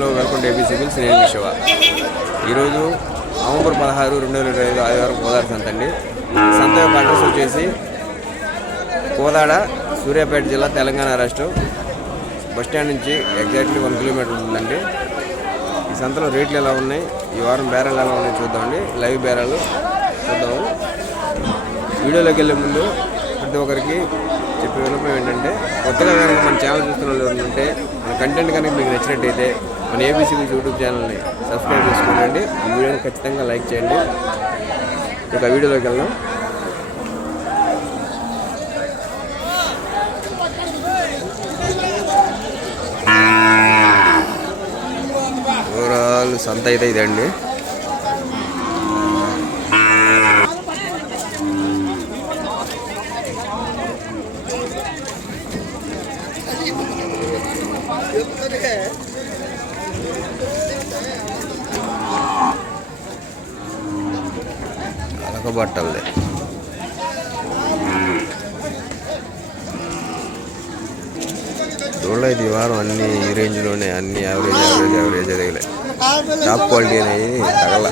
Hello, welcome to AB civils. నేను విశ్వ. ఈరోజు నవంబర్ 16, 2025 ఆదివారం కోదాడ సంత అండి. సంత యొక్క అడ్రస్ వచ్చేసి కోదాడ, సూర్యాపేట జిల్లా, తెలంగాణ రాష్ట్రం. బస్టాండ్ నుంచి ఎగ్జాక్ట్లీ 1 కిలోమీటర్ ఉంటుందండి. ఈ సంతలో రేట్లు ఎలా ఉన్నాయి, ఈ వారం బేరాలు ఎలా ఉన్నాయి చూద్దామండి. లైవ్ బేరాలు చూద్దాము. వీడియోలోకి వెళ్ళే ముందు ప్రతి ఒక్కరికి చెప్పే వినపం ఏంటంటే, కొత్తగా కనుక మన ఛానల్ చూస్తున్న వాళ్ళు ఉంటే, మన కంటెంట్ కనుక మీకు నచ్చినట్టయితే మన ఏబీ సివిల్స్ యూట్యూబ్ ఛానల్ని సబ్స్క్రైబ్ చేసుకోండి. ఈ వీడియోని ఖచ్చితంగా లైక్ చేయండి. ఇక వీడియోలోకి వెళ్దాం. ఓవరాల్ సంత అయితే ఇదండి. బట్టలదే దూళ్ళ ఇది వారం అన్ని ఈ రేంజ్లోనే, అన్ని యావరేజ్ ఎదగలే. టాప్ క్వాలిటీ అనేది తగల.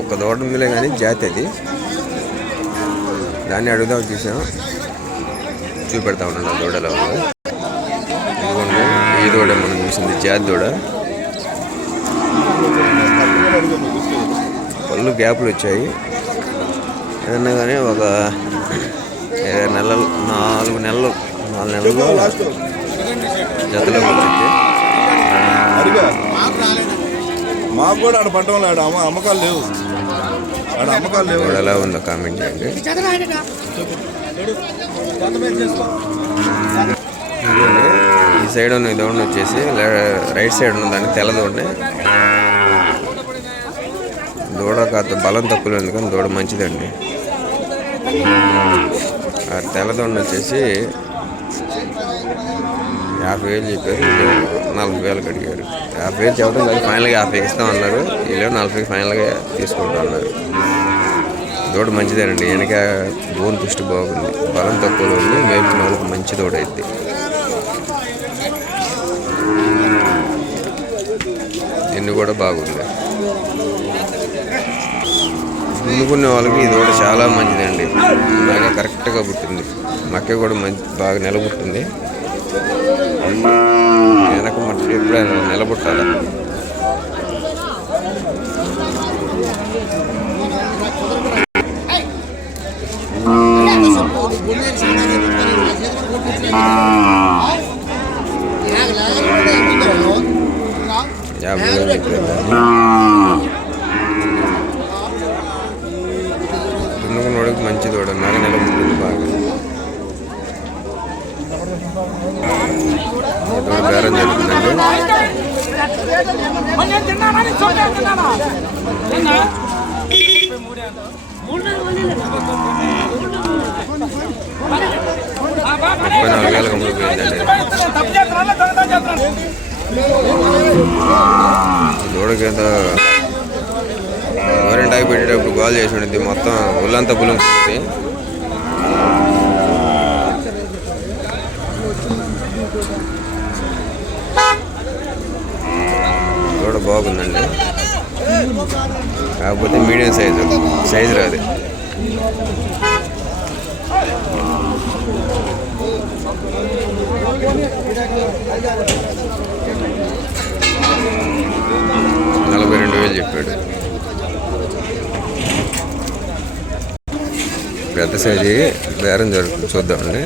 ఒక్క దూడ ఉందిలే కానీ జాతి అది. దాన్ని అడుగుదాం చూసాం, చూపెడతా ఉన్నాను ఆ దూడలో. ఇదిగోండి, ఈ దూడ మనం చూసింది జాతి దూడ. పళ్ళు గ్యాప్లు వచ్చాయి. ఏదన్నా కానీ ఒక 4 నెలల్లో జతలో వచ్చింది. మాకు కూడా ఆడ పట్టణంలో అమ్మకాలు లేవు. ఎలా ఉందో కామెంట్ చేయండి. ఈ సైడ్ ఉన్న దోణ వచ్చేసి రైట్ సైడ్ ఉన్న దాన్ని తెల్లదోడే. దూడ కాస్త బలం తక్కువ ఉంది కానీ దూడ మంచిదండి. ఆ తెల్లదోడ వచ్చేసి 50,000 చెప్పారు, 40,000 అడిగారు. 50,000 చెప్పడం కాదు, ఫైనల్గా 50 ఇస్తామన్నారు. వీళ్ళు 40 ఫైనల్గా తీసుకుంటా అన్నారు. దూడ మంచిదేనండి. వెనక బోన్ పుష్టి బాగుంది, బలం తక్కువలో ఉంది. మేపుకున్న వాళ్ళకి మంచి దూడ అయింది. ఎన్ని కూడా బాగుంది. ముందుకునే వాళ్ళకి ఈ దూడ చాలా మంచిదండి. బాగా కరెక్ట్గా పుట్టింది. మక్క కూడా బాగా నిలబుట్టింది. వెనక మట్టి ఎప్పుడైనా నిలబుట్టాలి. దున్నుకున్నోడికి మంచి దూడ, బాగా నిలబడుతుంది. బాగా దూడ బేరం జరుగుతుందండి. $34,000 అమ్ముడు పోయిందండి. దూడకి ఎంత గోరెంటాకి పెట్టేటప్పుడు గోల్ చేసి ఉండింది. మొత్తం ఒళ్ళంతా పులుంటుంది. దూడ బాగుందండి, కాకపోతే మీడియం సైజు రాదు. $42,000 చెప్పాడు. పెద్ద సైజు బేరం జరుగుతుంది, చూద్దామండి.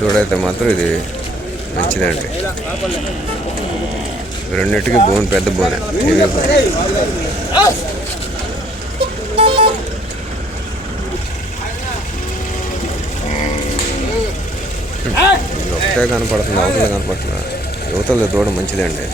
దూడైతే మాత్రం ఇది మంచిదండి. రెండింటికి బోన్ పెద్ద బోనే, హెవీ బోన్. ఒకటే కనపడుతుంది, అవతల కనపడుతుంది. యువతల దూడ మంచిదండి.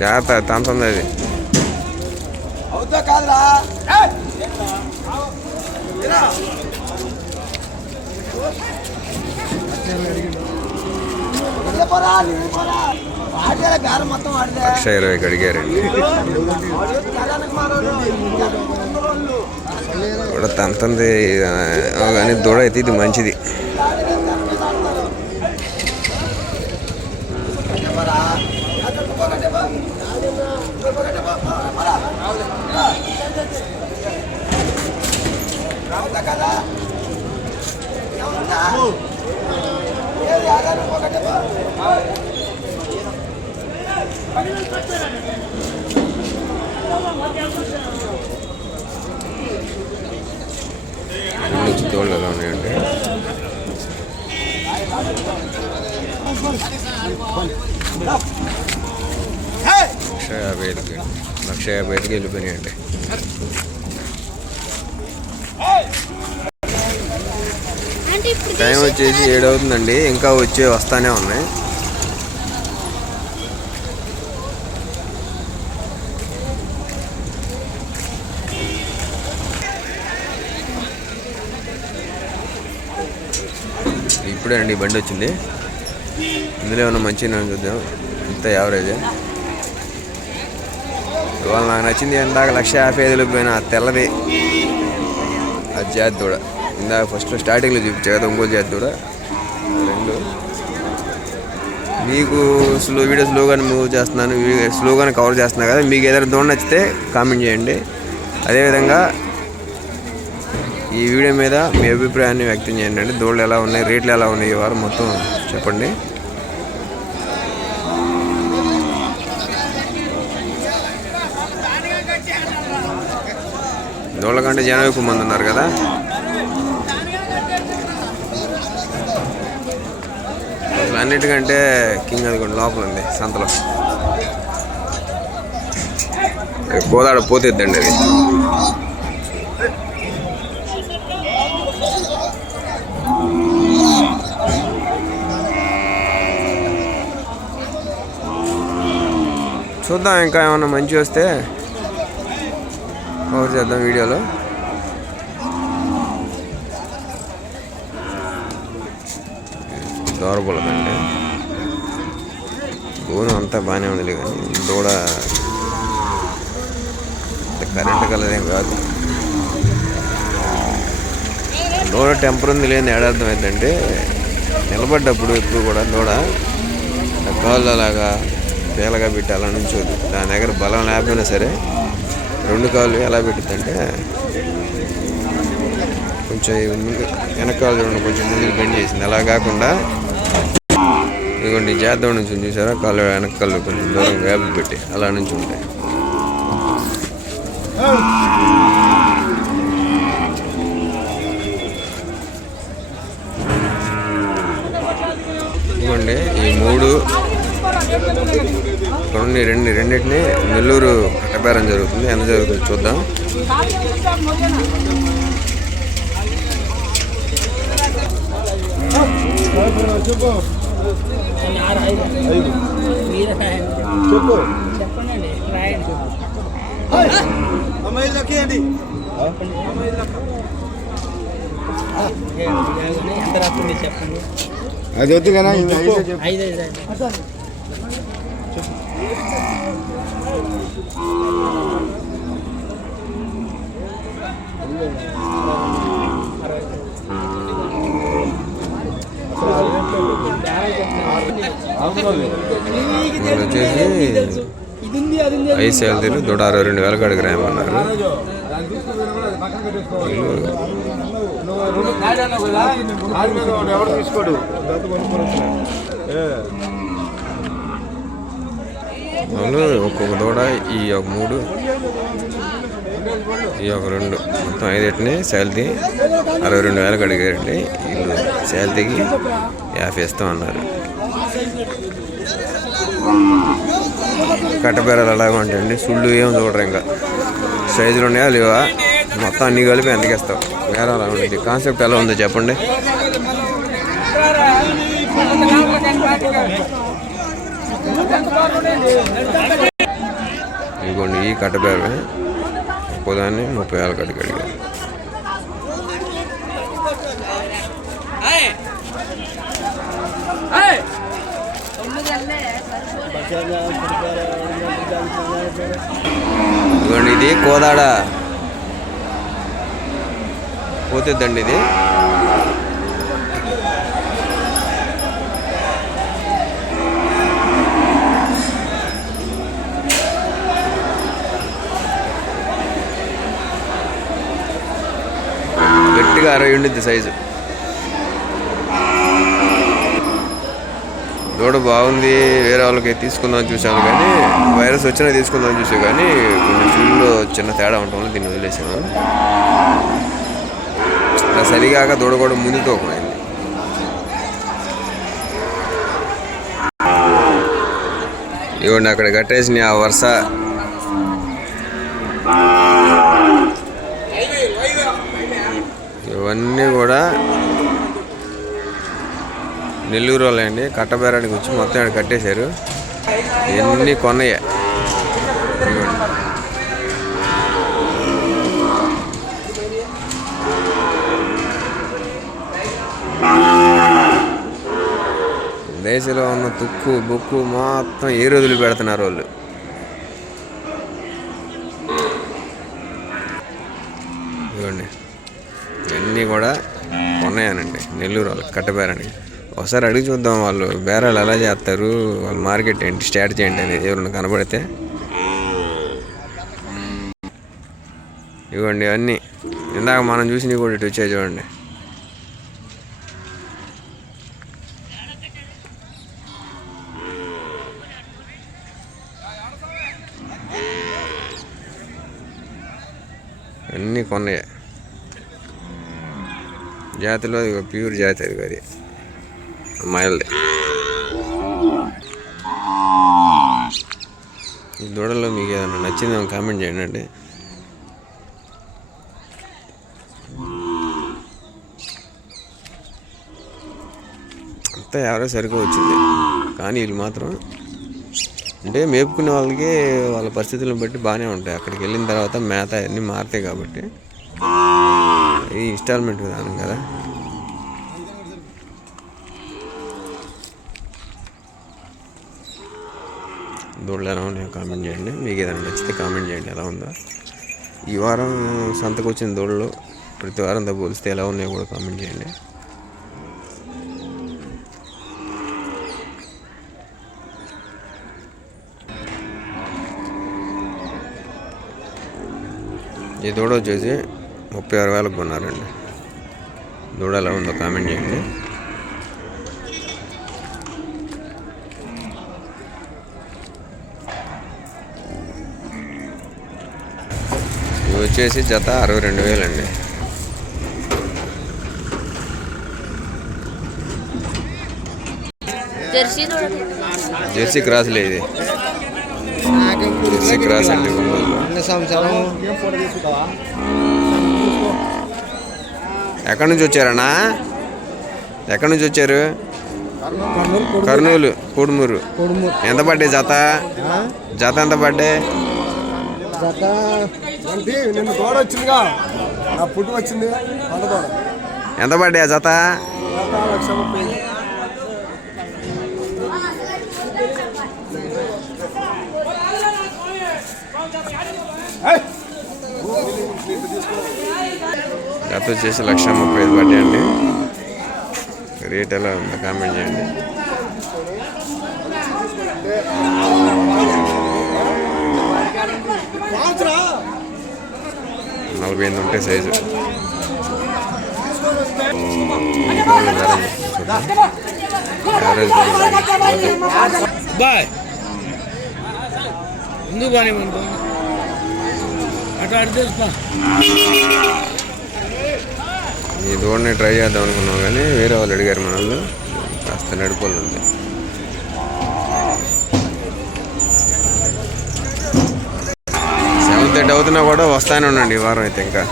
జాగ్రత్త తాంతుంది అది. అవుతా కాదురా మొత్తం 120 అడిగారండి. కూడా తంతుంది కానీ దూడ అయితే ఇది మంచిది. నుంచి తోళ్ళు ఎలా ఉన్నాయండి? 150,000 వెళ్ళిపోయినాయండి. టైం వచ్చేసి 7 అవుతుందండి. ఇంకా వస్తానే ఉన్నాయి. ఇప్పుడే అండి బండి వచ్చింది. ఇందులో ఏమన్నా మంచిగా చూద్దాం. ఇంత యావరేజ్. ఇవాళ నాకు నచ్చింది ఇందాక 150,000 పోయిన తెల్లది అది జాతి దూడ. ఇందాక ఫస్ట్లో స్టార్టింగ్లో చూపించా కదా ఇంకో జాతి దూడ. రెండు మీకు వీడియో స్లోగానే మూవ్ చేస్తున్నాను, స్లోగానే కవర్ చేస్తున్నాను కదా. మీకు ఏదైనా దూడ నచ్చితే కామెంట్ చేయండి. అదేవిధంగా ఈ వీడియో మీద మీ అభిప్రాయాన్ని వ్యక్తం చేయండి అండి. దూడలు ఎలా ఉన్నాయి, రేట్లు ఎలా ఉన్నాయి ఈ వారం మొత్తం చెప్పండి. దూడల కంటే జనం ఎక్కువ మంది ఉన్నారు కదా. అసలు అన్నిటికంటే కింగ్ అది కూడా లోపల ఉంది సంతలో. కోదాడ పోతేద్దండి అది. చూద్దాం ఇంకా ఏమన్నా మంచి వస్తే కవర్ చేద్దాం వీడియోలో. దూరబోలదండి. దూరం అంతా బాగానే ఉంది కానీ దూడ కరెంట్ కలదేం కాదు. దూడ టెంపర్ ఉంది లేని ఏడార్థం ఏంటంటే నిలబడ్డప్పుడు ఎప్పుడు కూడా దూడ కాళ్ళు అలాగా పేలగా పెట్టి అలా నుంచోదు. దాని దగ్గర బలం లేకపోయినా సరే 2 కాళ్ళు ఎలా పెట్టుద్దంటే కొంచెం వెనకాలు చూడండి కొంచెం ముందుకు బెండ్ చేసింది. అలా కాకుండా ఇదిగోండి జాతర నుంచి చూసారా కాళ్ళు వెనకాళ్ళు కొంచెం దూరం గ్యాప్లు పెట్టి అలా నుంచి ఉంటాయి. ఇదిగోండి ఈ 3 రెండింటిని నెల్లూరు కట్టబేరం జరుగుతుంది. ఎంత జరుగుతుంది చూద్దాం. అది వద్దు కదా. వచ్చేసి 5 సేవలు దూడ 62,000 అడిగిరాయమన్నారు. వాళ్ళు ఒక్కొక్క దూడ ఈ ఒక 3 ఈ ఒక 2 మొత్తం 5 శాలరీ 62,000 అడిగారండి. వీళ్ళు శాలరీకి 50 ఇస్తామన్నారు. కట్టబేరాలు అలాగే ఉంటాయండి. సుళ్ళు ఏం చూడరు ఇంకా. సైజులు ఉన్నాయా లేవా మొత్తం అన్ని కలిపి ఎంతకి ఇస్తావు వేరే అలా ఉండేది కాన్సెప్ట్ ఎలా ఉందో చెప్పండి. ఇదిగోండి ఈ కట్టబేరమే ఒక్కోదాన్ని 30,000 కడిగి అడిగారు. ఇదిగోండి ఇది కోదాడ పోతుందండి ఇది. గట్టిగా 60 ఉండిద్ది సైజు. దూడ బాగుంది, వేరే వాళ్ళకి తీసుకుందామని చూసాను కానీ వైరస్ వచ్చినా తీసుకుందామని చూసాను కానీ కొన్ని ఫీల్డ్లో చిన్న తేడా ఉండటం వల్ల దీన్ని వదిలేసాను. సరిగాక దూడ కూడా ముందు తోకమైంది. ఇవ్వండి అక్కడ కట్టేసిన ఆ వరుస ఇవన్నీ కూడా నెల్లూరు వాళ్ళండి. కట్టబేరానికి వచ్చి మొత్తం ఇక్కడ కట్టేశారు. ఎన్ని కొన్నాయే దేశంలో ఉన్న తుక్కు బొక్కు మొత్తం ఏ రోజులు పెడుతున్నారు వాళ్ళు. ఇవ్వండి ఇవన్నీ కూడా కొన్నాయనండి నెల్లూరు వాళ్ళకి కట్టబేరానికి. ఒకసారి అడిగి చూద్దాం వాళ్ళు బేరాలు ఎలా చేస్తారు, వాళ్ళ మార్కెట్ ఏంటి, స్ట్రాటజీ ఏంటి అనేది ఎవరైనా కనబడితే. ఇవ్వండి అన్నీ ఇందాక మనం చూసినవి కూడా ఇటు వచ్చాయి చూడండి. అన్నీ కొన్నాయి జాతిలో ప్యూర్ జాతి అది అది మైల్ది. ఈ దూడలో మీకు ఏదైనా నచ్చిందేమో కామెంట్ చేయండి అండి. అంతా ఎవరో సరిగ్గా వచ్చింది కానీ వీళ్ళు మాత్రం అంటే మేపుకునే వాళ్ళకి వాళ్ళ పరిస్థితులను బట్టి బాగానే ఉంటాయి. అక్కడికి వెళ్ళిన తర్వాత మేత అన్నీ మారుతాయి కాబట్టి ఇది ఇన్స్టాల్మెంట్ విధానం కదా. దూడలు ఎలా ఉన్నాయో కామెంట్ చేయండి. మీకు ఏదైనా నచ్చితే కామెంట్ చేయండి ఎలా ఉందో. ఈ వారం సంతకు వచ్చిన దూడలు ప్రతి వారంతో పోలిస్తే ఎలా ఉన్నాయో కూడా కామెంట్ చేయండి. ఈ దూడ వచ్చేసి 36,000 కొన్నారండి. దూడ ఎలా ఉందో కామెంట్ చేయండి. ఇవి వచ్చేసి జత 62,000 అండి. జెర్సీ క్రాస్లే ఇది. జెర్సీ క్రాస్ అండి. ఎక్కడి నుంచి వచ్చారన్నా? ఎక్కడి నుంచి వచ్చారు? కర్నూలు కోడుమూరు. ఎంత పడ్డాయి జత? జత ఎంత పడ్డాయి? ఎంత పడ్డాయి జత? జత వచ్చేసి 1,35,000 పడ్డాయండి. రేట్ ఎలా ఉందో కామెంట్ చేయండి. నలభై 48 ఉంటే సైజు. బాయ్ ముందు బాగా అట్లా అడిచేస్తా. ఈ దూడని ట్రై చేద్దాం అనుకున్నాం కానీ వేరే వాళ్ళు అడిగారు మన వాళ్ళు. కాస్త నడుపులు ఉంది. డౌట్ అవుతున్నా కూడా వస్తానే ఉండండి ఈ వారం అయితే ఇంకా.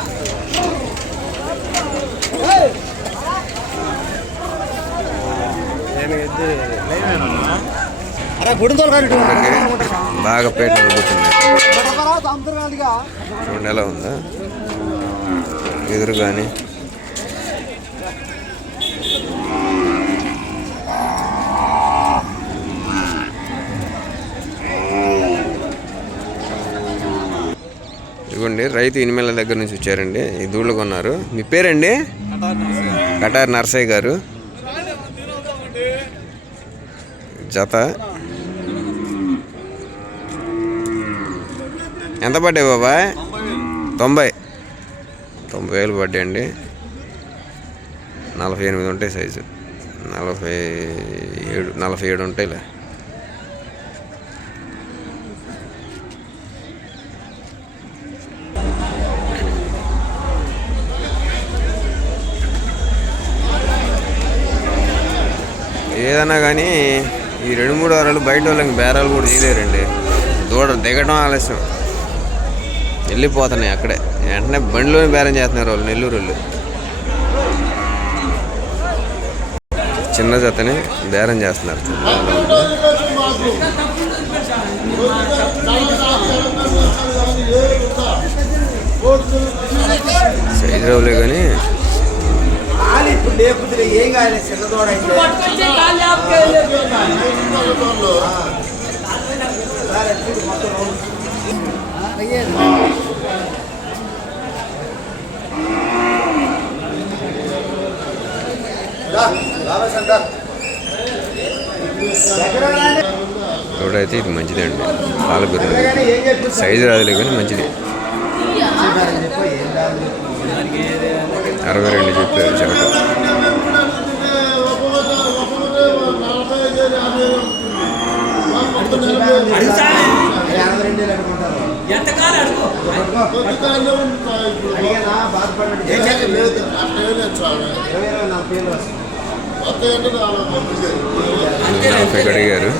బాగా పేట కూర్చున్నాయి. చూడండి ఎలా ఉందా ఎదురు కానీ. ఇదిగోండి రైతు ఇనిమేళ్ళ దగ్గర నుంచి వచ్చారండి. ఈ దూళ్ళు కొన్నారు. మీ పేరండి? కటార్ నర్సయ్య గారు. జత ఎంత పడ్డాయి బాబాయ్? 90,000 పడ్డాయండి. 48 ఉంటాయి సైజు. 47 ఉంటాయిలే. ఏదన్నా కానీ ఈ 2-3 వారాలు బయట వాళ్ళకి బేరాలు కూడా చేయలేరండి. దూడ దిగడం ఆలస్యం, వెళ్ళిపోతున్నాయి అక్కడే. వెంటనే బండిలోనే బేరం చేస్తున్నారు వాళ్ళు, నెల్లూరు వాళ్ళు. చిన్న జతని బేరం చేస్తున్నారు. సైజు రావులే కానీ అయితే ఇది మంచిదండి. పాల పెరుగు సైజు రాదులే కానీ మంచిది. 62 చెప్పారు చెరట. అడిగారు.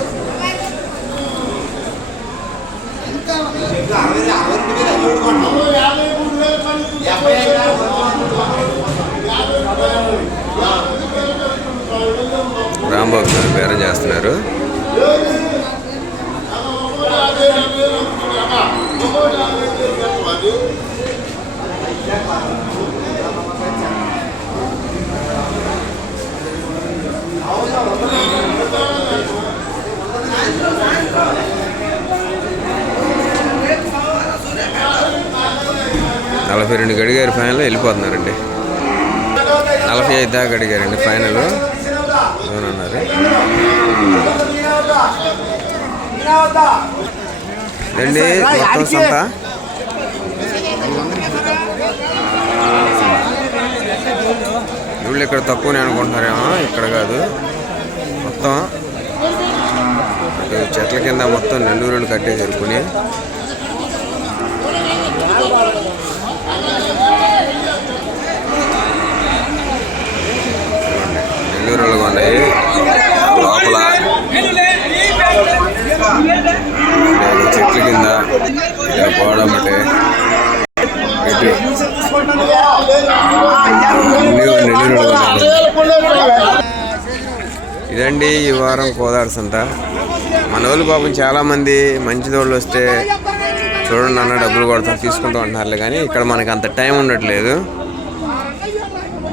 రాంబాబు గారు బేరం చేస్తున్నారు. నలభై 42 అడిగారు. ఫైనల్ వెళ్ళిపోతున్నారండి. 45 దాకా అడిగారండి ఫైనల్. ఏమన్నారు అండి మొత్తం సంత. వీళ్ళు ఇక్కడ తక్కువనే అనుకుంటున్నారేమో, ఇక్కడ కాదు. మొత్తం అటు చెట్ల కింద మొత్తం నెల్లూరులు కట్టే జరుపుకుని నెల్లూరులు ఉన్నాయి. లోపల చెట్ల కింద పోవడమంటే ఇదండి ఈ వారం కోదాడ సంత. మన వాళ్ళు పాపం చాలామంది మంచి తోళ్ళు వస్తే చూడండి అన్న డబ్బులు కొడతాం తీసుకుంటాం అంటున్నారులే, కానీ ఇక్కడ మనకు అంత టైం ఉండట్లేదు.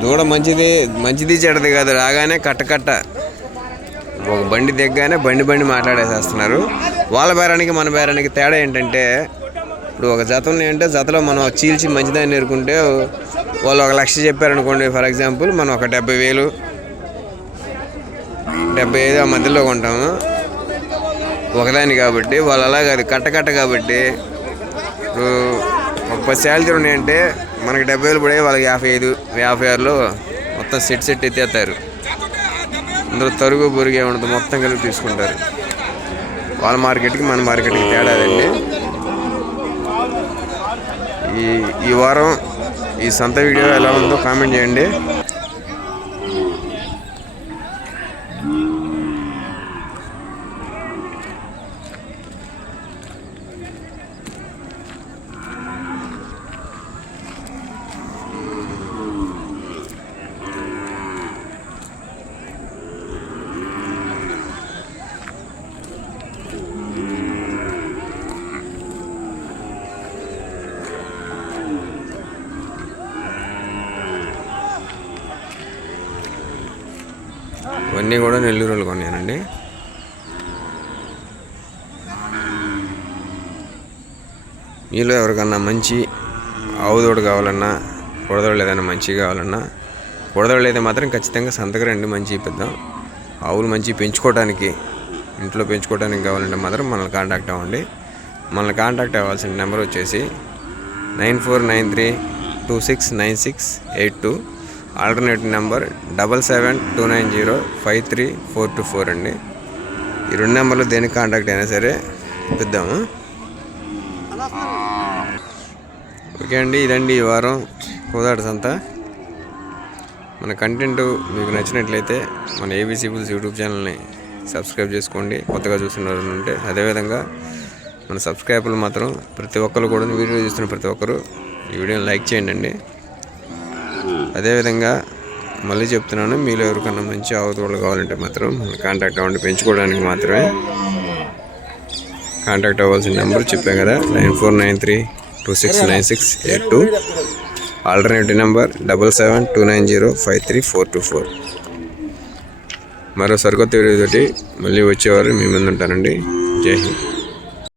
దూడ మంచిది చెడ్డది కాదు. రాగానే కట్ట ఒక బండి దిగ్గానే బండి మాట్లాడేసేస్తున్నారు. వాళ్ళ బేరానికి మన బేరానికి తేడా ఏంటంటే, ఇప్పుడు ఒక జత ఉన్నాయంటే జతలో మనం చీల్చి మంచిదాన్ని నేర్చుకుంటే వాళ్ళు 1 లక్ష చెప్పారనుకోండి. ఫర్ ఎగ్జాంపుల్ మనం ఒక 70,000 75 ఆ మధ్యలో కొంటాము ఒకదాన్ని. కాబట్టి వాళ్ళు అలా కాదు, కట్ట కాబట్టి ఇప్పుడు ఒక 10 శాలరీ ఉన్నాయంటే మనకి 70,000 పడే వాళ్ళకి 55-56లో మొత్తం సెట్ ఎత్తేస్తారు. అందులో తరుగు బొరుగు ఏముండదు, మొత్తం కలిపి తీసుకుంటారు. వాళ్ళ మార్కెట్కి మన మార్కెట్కి తేడాదండి. ఈ వారం ఈ సంత వీడియో ఎలా ఉందో కామెంట్ చేయండి. ఇవన్నీ కూడా నెల్లూరులో కొన్నానండి. మీలో ఎవరికన్నా మంచి ఆవుదోడు కావాలన్నా, కొడదోళ్ళు ఏదైనా మంచిగా కావాలన్నా, కొడదోళ్ళు అయితే మాత్రం ఖచ్చితంగా సంతకు రండి, మంచి ఇప్పిద్దాం. ఆవులు మంచి పెంచుకోవడానికి, ఇంట్లో పెంచుకోవడానికి కావాలంటే మాత్రం మనల్ని కాంటాక్ట్ అవ్వండి. మనల్ని కాంటాక్ట్ అవ్వాల్సిన నెంబర్ వచ్చేసి 9493269682. ఆల్టర్నేటివ్ నెంబర్ 7729053424 అండి. ఈ 2 నెంబర్లు దేనికి కాంటాక్ట్ అయినా సరే ఇద్దాము. ఓకే అండి, ఇదండి ఈ వారం కోదాడ సంత. మన కంటెంట్ మీకు నచ్చినట్లయితే మన ఏబీసీ బుల్స్ యూట్యూబ్ ఛానల్ని సబ్స్క్రైబ్ చేసుకోండి, కొత్తగా చూస్తున్నారు ఉంటే. అదేవిధంగా మన సబ్స్క్రైబర్లు మాత్రం ప్రతి ఒక్కరు కూడా, వీడియో చూస్తున్న ప్రతి ఒక్కరు ఈ వీడియోని లైక్ చేయండి అండి. అదేవిధంగా మళ్ళీ చెప్తున్నాను, మీలో ఎవరికన్నా మంచి ఆవుతోళ్ళు కావాలంటే మాత్రం కాంటాక్ట్ అవ్వండి. పెంచుకోవడానికి మాత్రమే కాంటాక్ట్ అవ్వాల్సిన నెంబర్ చెప్పాం కదా, 9493269682. Alternative number 7729053424. మరో సరికొత్త వీడియో తోటి మళ్ళీ వచ్చేవారు మీ ముందు ఉంటానండి. జై హింద్.